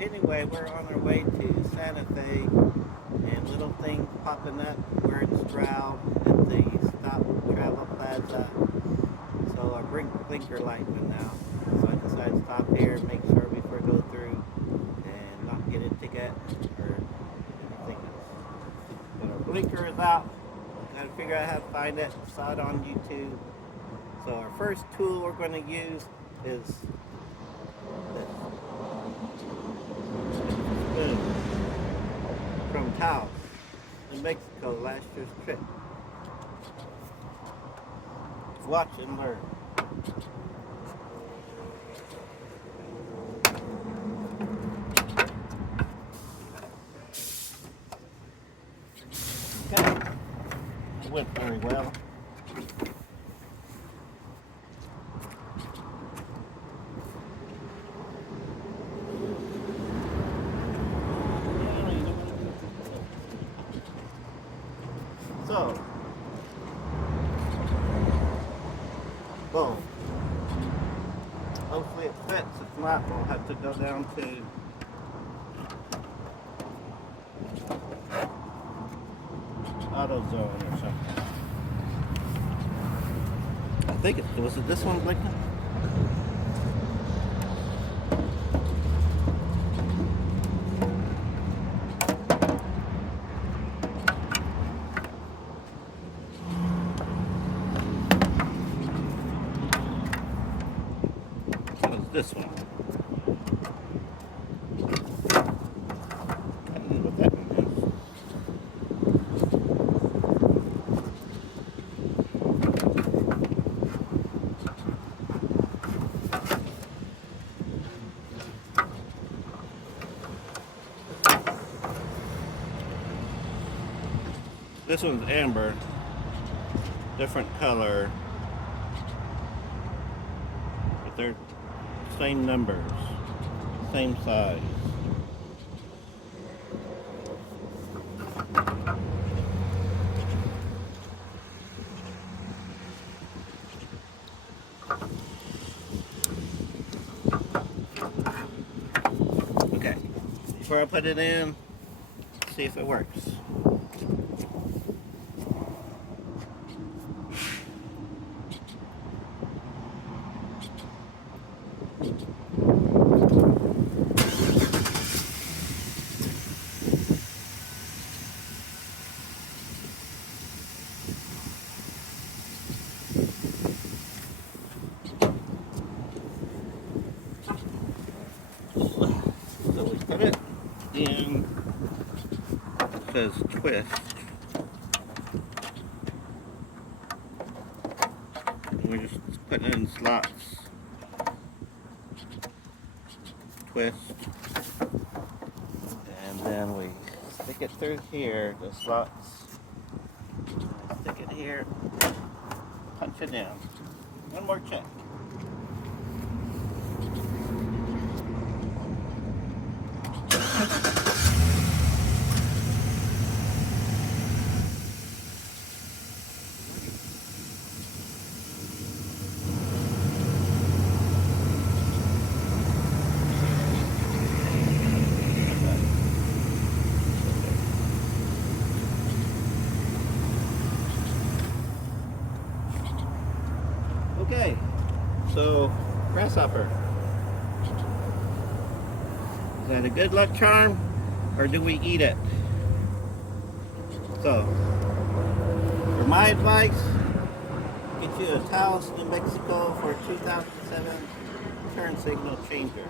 Anyway, we're on our way to Santa Fe, and little things popping up. We're in Stroud at the Stop Travel Plaza. So our blinker light went out. So I decided to stop here, make sure before I go through, and not get a ticket or anything else. But our blinker is out. Gotta figure out how to find it. Saw it on YouTube. So our first tool we're going to use is this spoon from Taos in Mexico last year's trip. Watch and learn. Okay, it went very well. So, boom. Hopefully it fits. If not, we'll have to go down to AutoZone or something. I think was it this one, blinking? This one. I don't know what that one is. This one's amber, different color, but they're same numbers, same size. Okay, before I put it in, see if it works. So we put it in, it says twist. And we're just putting it in slots. Twist. And then we stick it through here, the slots. Stick it here, punch it in. One more check. Okay, so grasshopper. Is that a good luck charm, or do we eat it? So, for my advice, get you a Taos, New Mexico for 2007 turn signal changer.